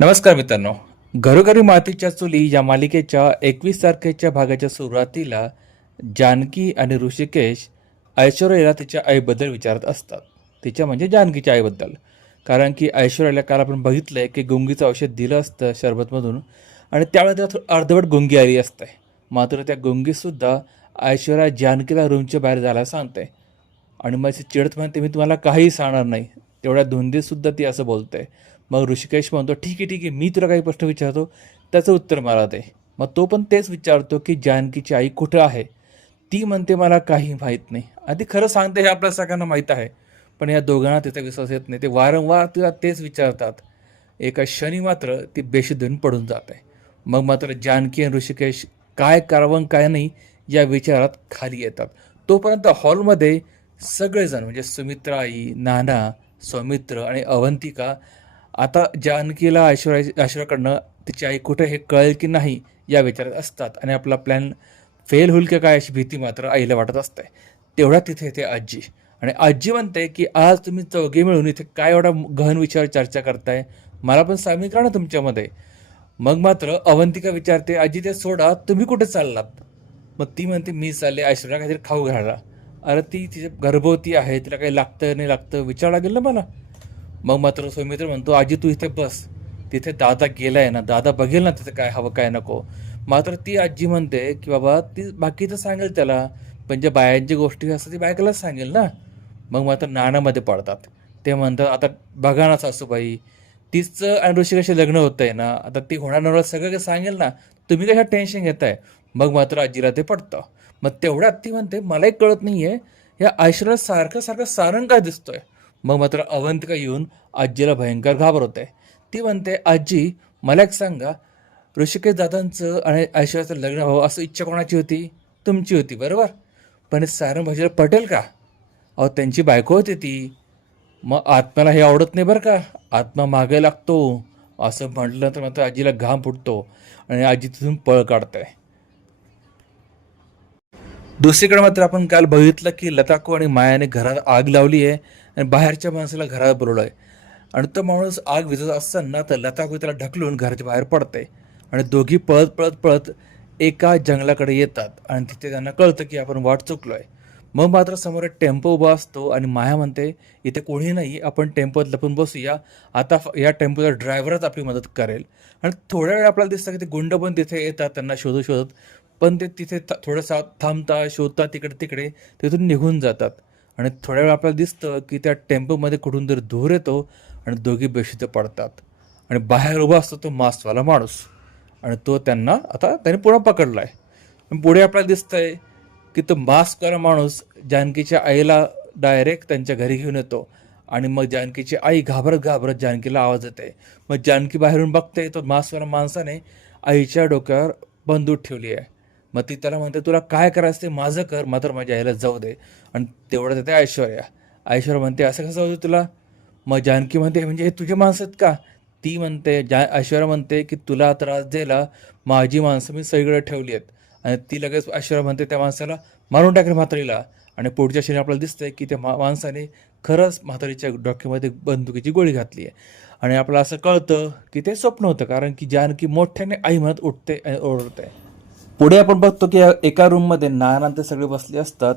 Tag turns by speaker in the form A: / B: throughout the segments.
A: नमस्कार मित्रांनो. घरोघरी मातीच्या चुली या मालिकेच्या एकवीस तारखेच्या भागाच्या सुरुवातीला जानकी आणि ऋषिकेश ऐश्वर्याला तिच्या आईबद्दल विचारत असतात. तिच्या म्हणजे जानकीच्या आईबद्दल. कारण की ऐश्वर्याला काल आपण बघितलंय की गुंगीचं औषध दिलं असतं शरबतमधून आणि त्यावेळेला त्याला थोडं अर्धवट गुंगी आली असते. मात्र त्या गुंगीसुद्धा ऐश्वर्या जानकीला रूमच्या बाहेर जायला सांगते. आणि मग चिडत म्हणते मी तुम्हाला काहीही सांगणार नाही. तेवढ्या धुंदीसुद्धा ती असं बोलते. मग ऋषिकेश म्हणतो ठीक आहे ठीक आहे मी तुला काही प्रश्न विचारतो. त्याचं उत्तर मला दे. मग तो पण तेच विचारतो की जानकीची आई कुठं आहे? ती म्हणते मला काही माहीत नाही. आधी खरं सांगते हे आपल्या सगळ्यांना माहीत आहे. पण या दोघांना तिचा विश्वास येत नाही. ते वारंवार तिला तेच विचारतात. एका क्षणी मात्र ती बेशुद्धीन पडून जाते. मग मात्र जानकी आणि ऋषिकेश काय करावं काय नाही या विचारात खाली येतात. तोपर्यंत हॉलमध्ये सगळेजण म्हणजे सुमित्रा आई नाना सौमित्र आणि अवंतिका आता जानकीला ऐश्वर्या ऐश्वर्याकडनं तिची आई कुठे हे कळेल की नाही या विचारात असतात. आणि आपला प्लॅन फेल होईल की काय अशी भीती मात्र आईला वाटत असते. तेवढ्या तिथे येते आजी. आणि आजी म्हणते की आज तुम्ही चौघे मिळून इथे काय एवढा गहन विचार चर्चा करताय? मला पण सामील करा ना तुमच्यामध्ये. मग मात्र अवंतिका विचारते आजी ते सोडा तुम्ही कुठे चाललात? मग ती म्हणते मी चालले ऐश्वर्या काहीतरी खाऊ घाला अरे ती तिचे गर्भवती आहे तिला काही लागतं नाही लागतं विचार लागेल ना मला? मग मात्र सौमित्र म्हणतो आजी तू इथे बस. तिथे दादा गेलाय ना दादा बघेल ना तिथे काय हवं काय नको. मात्र ती आजी म्हणते की बाबा ती बाकीचं सांगेल त्याला पण ज्या बायांची गोष्टी असतात ती बायकालाच सांगेल ना. मग मात्र नाण्यामध्ये पडतात. ते म्हणतात आता बघा ना सासूबाई तिचं आणि कशी लग्न होतं आहे ना आता ती होणार नवरा सगळं काही सांगेल ना तुम्ही कशा टेन्शन घेताय? मग मात्र आजीला ते पडतं मग तेवढ्यात ती म्हणते मलाही कळत नाही आहे या ऐश्वर्या सारखं सारखं सारंग काय दिसतोय? मग मात्र अवंतिका येऊन आजीला भयंकर घाबरवते ती म्हणते आजी मला एक सांगा. ऋषिकेश दादांचं आणि ऐश्वर्याचं लग्न व्हावं असं इच्छा कोणाची होती? तुमची होती बरोबर? पण सारंग भाजीला पटेल का? अहो त्यांची बायको होती ती. मग आत्म्याला हे आवडत नाही बरं का? आत्मा मागे लागतो. असं म्हटलं तर मात्र आजीला घाम फुटतो आणि आजी तिथून पळ काढते. दुसरीकडे मात्र आपण काल बघितलं की लताको आणि मायाने घरात आग लावली आहे आणि बाहेरच्या माणसाला घरात बोलवलं आहे आणि तो माणूस आग विझत असताना तर लताको त्याला ढकलून घराच्या बाहेर पडते आणि दोघी पळत पळत पळत एका जंगलाकडे येतात. आणि तिथे त्यांना कळतं की आपण वाट चुकलो आहे मग मात्र समोर एक टेम्पो उभा असतो आणि माया म्हणते इथे कोणी नाही आपण टेम्पोत लपून बसूया. आता या टेम्पोचा ड्रायव्हरच आपली मदत करेल. आणि थोड्या वेळ आपल्याला दिसतं की ते गुंड पण तिथे येतात त्यांना शोधत शोधत पण ते तिथे थ- थोडंसं थांबतात शोधतात तिकडे तिकडे तिथून निघून जातात. आणि थोड्या वेळ आपल्याला दिसतं की त्या टेम्पोमध्ये कुठून तरी धूर येतो आणि दोघी बेशुद्ध पडतात. आणि बाहेर उभा असतो तो मास्कवाला माणूस. आणि तो त्यांना आता त्याने पुन्हा पकडला आहे पुढे आपल्याला दिसतंय की तो मास्कवाला माणूस जानकीच्या आईला डायरेक्ट त्यांच्या घरी घेऊन येतो. आणि मग जानकीची आई घाबरत घाबरत जानकीला आवाज येते मग जानकी बाहेरून बघते तो मास्कवाला माणसाने आईच्या डोक्यावर बंदूक ठेवली आहे. मग ती त्याला म्हणते तुला काय करायचं ते माझं कर. मात्र माझ्या आईला जाऊ दे. आणि तेवढं येते ऐश्वर्या. ऐश्वर्या म्हणते असं कसं जाऊ दे तुला? मग जानकी म्हणते म्हणजे हे तुझे माणसं आहेत का? ती म्हणते जा ऐश्वर्या म्हणते की तुला त्रास द्यायला माझी माणसं मी सगळीकडे ठेवली आहेत. आणि ती लगेच ऐश्वर्या म्हणते त्या माणसाला मारून टाकेल म्हातारीला. आणि पुढच्या क्षणी आपल्याला दिसतंय की त्या मा माणसाने खरंच म्हातारीच्या डोक्यामध्ये बंदुकीची गोळी घातली आहे. आणि आपल्याला असं कळतं की ते स्वप्न होतं कारण की जानकी मोठ्याने आई म्हणत उठते आणि ओरडते. पुढे आपण बघतो की एका रूममध्ये नाना सगळे बसले असतात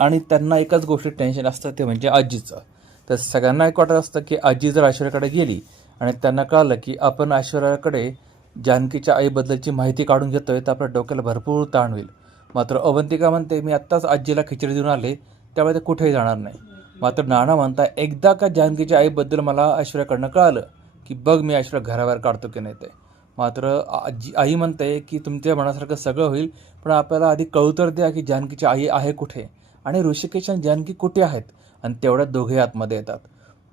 A: आणि त्यांना एकाच गोष्टी टेन्शन असतं ते म्हणजे आजीचं. तर सगळ्यांना एक वाटत असतं की आजी जर ऐश्वर्याकडे गेली आणि त्यांना कळलं की आपण ऐश्वर्याकडे जानकीच्या आईबद्दलची माहिती काढून घेतोय तर आपल्या डोक्याला भरपूर ताण होईल. मात्र अवंतिका म्हणते मी आत्ताच आजीला खिचडी देऊन आले त्यामुळे ते कुठेही जाणार नाही. मात्र नाना म्हणता एकदा का जानकीच्या आईबद्दल मला ऐश्वर्याकडनं कळालं की बघ मी ऐश्वर्या घराबाहेर काढतो की नाही ते. मात्र आजी आई म्हणते की तुमच्या मनासारखं सगळं होईल पण आपल्याला आधी कळू तर द्या की जानकीची आई आहे कुठे आणि ऋषिकेश आणि जानकी कुठे आहेत आणि तेवढ्यात दोघे आतमध्ये येतात.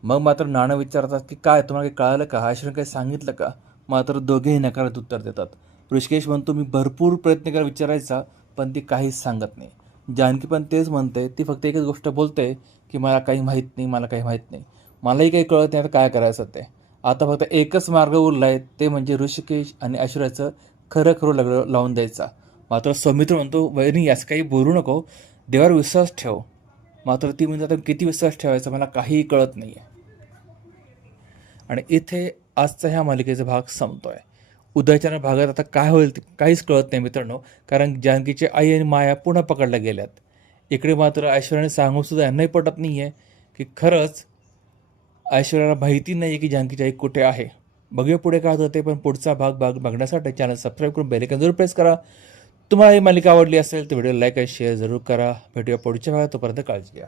A: मग मात्र नाणं विचारतात की काय तुम्हाला काही कळालं का? आश्रम काही सांगितलं का? मात्र दोघेही नकारात उत्तर देतात. ऋषिकेश म्हणतो मी भरपूर प्रयत्न करा विचारायचा पण ती काहीच सांगत नाही. जानकी पण तेच म्हणते ती फक्त एकच गोष्ट बोलते की मला काही माहीत नाही मला काही माहीत नाही. मलाही काही कळत नाही आता काय करायचं ते? आता फक्त एकच मार्ग उरला आहे ते म्हणजे ऋषिकेश आणि ऐश्वर्याचं खरं खरं लग्न लावून द्यायचा. मात्र सौमित्र म्हणतो वहिनी याचं काही बोलू नको. देवावर विश्वास ठेव. मात्र ती म्हणजे आता किती विश्वास ठेवायचा? मला काहीही कळत नाही आहे आणि इथे आजचा ह्या मालिकेचा भाग संपतोय. उद्याच्या भागात आता काय होईल ते काहीच कळत नाही मित्रांनो कारण जानकीची आई आणि माया पुन्हा पकडल्या गेल्यात. इकडे मात्र ऐश्वर्याने सांगूनसुद्धा यांनाही पटत नाही आहे की खरंच ऐश्वर्याला माहिती नाही आहे की जानकीची आई कुठे आहे. बघूया पुढे काय होते पण पुढचा भाग भाग बघण्यासाठी चॅनल सबस्क्राईब करून बेलेकन जरूर प्रेस करा. तुम्हाला ही मालिका आवडली असेल तर व्हिडिओ लाईक आणि शेअर जरूर करा. भेटूया पुढच्या भागात तोपर्यंत काळजी घ्या.